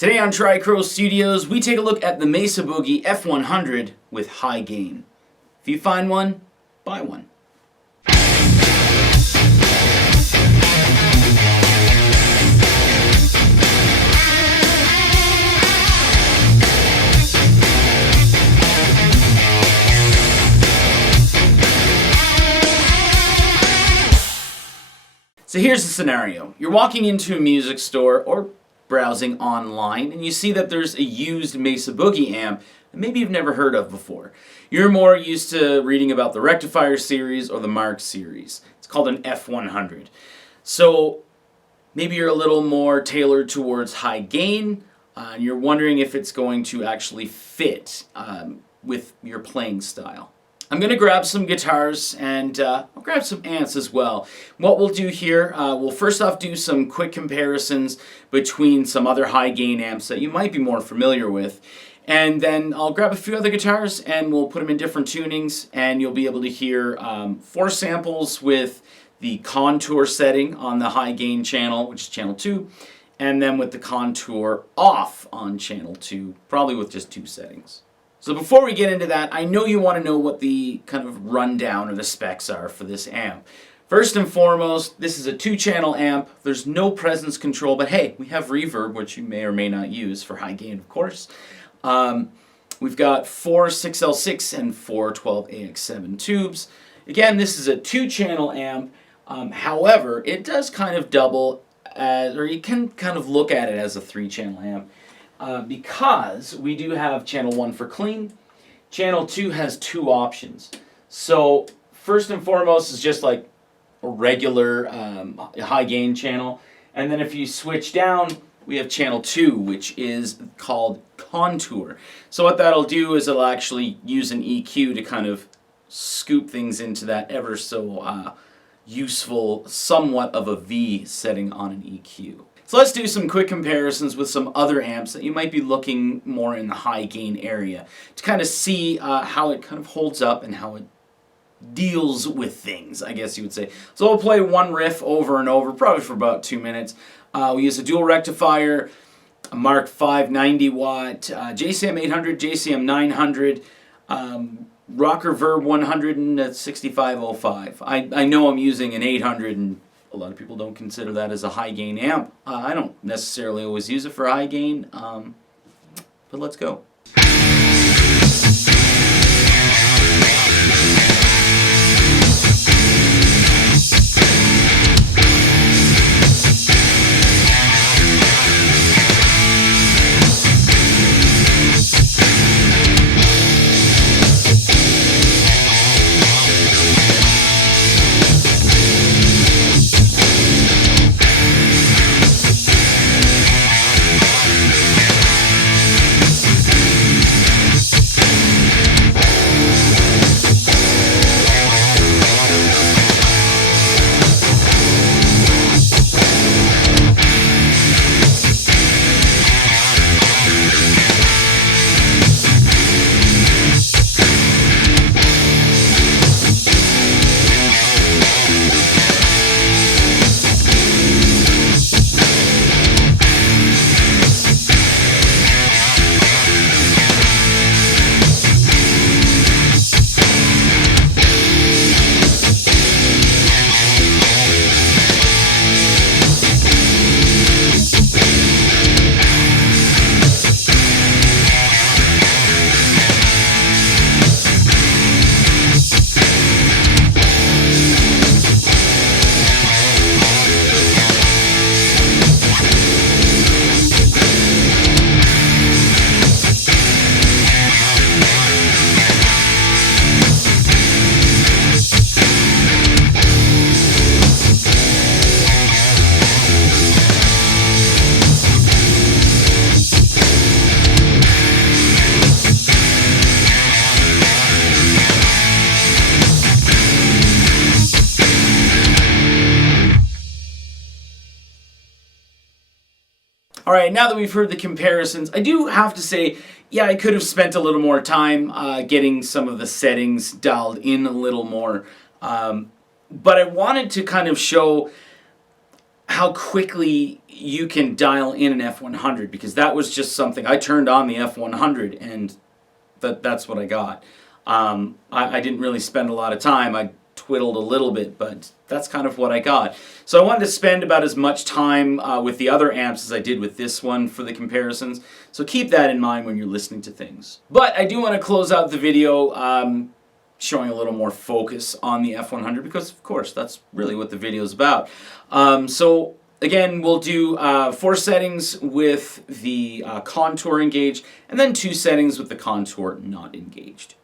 Today on Tricrow Studios, we take a look at the Mesa Boogie F-100 with high gain. If you find one, buy one. So here's the scenario. You're walking into a music store or browsing online and you see that there's a used Mesa Boogie amp that maybe you've never heard of before. You're more used to reading about the Rectifier series or the Mark series. It's called an F-100. So maybe you're a little more tailored towards high gain and you're wondering if it's going to actually fit with your playing style. I'm going to grab some guitars and I'll grab some amps as well. What we'll do here, we'll first off do some quick comparisons between some other high gain amps that you might be more familiar with. And then I'll grab a few other guitars and we'll put them in different tunings and you'll be able to hear 4 samples with the contour setting on the high gain channel, which is channel 2, and then with the contour off on channel 2, probably with just 2 settings. So before we get into that, I know you want to know what the kind of rundown or the specs are for this amp. First and foremost, this is a 2-channel amp. There's no presence control, but hey, we have reverb, which you may or may not use for high gain, of course. We've got 4 6L6 and 4 12AX7 tubes. Again, this is a 2-channel amp. However, it does kind of double as, or you can kind of look at it as a 3-channel amp. Because we do have channel 1 for clean. Channel 2 has 2 options. So first and foremost is just like a regular high gain channel. And then if you switch down, we have channel 2, which is called contour. So what that'll do is it'll actually use an EQ to kind of scoop things into that ever so useful, somewhat of a V setting on an EQ. So let's do some quick comparisons with some other amps that you might be looking more in the high gain area to kind of see how it kind of holds up and how it deals with things, I guess you would say. So we'll play one riff over and over, probably for about 2 minutes. We use a dual rectifier, a Mark 5 90 watt, JCM 800, JCM 900, Rockerverb 100 and 6505. I know I'm using an 800 and a lot of people don't consider that as a high gain amp. I don't necessarily always use it for high gain, but let's go. Alright, now that we've heard the comparisons, I do have to say, yeah, I could have spent a little more time getting some of the settings dialed in a little more. But I wanted to kind of show how quickly you can dial in an F-100, because that was just something, I turned on the F-100 and that's what I got. I didn't really spend a lot of time. I twiddled a little bit, but that's kind of what I got. So I wanted to spend about as much time with the other amps as I did with this one for the comparisons. So keep that in mind when you're listening to things. But I do want to close out the video showing a little more focus on the F-100, because of course that's really what the video is about. So again, we'll do 4 settings with the contour engaged, and then 2 settings with the contour not engaged.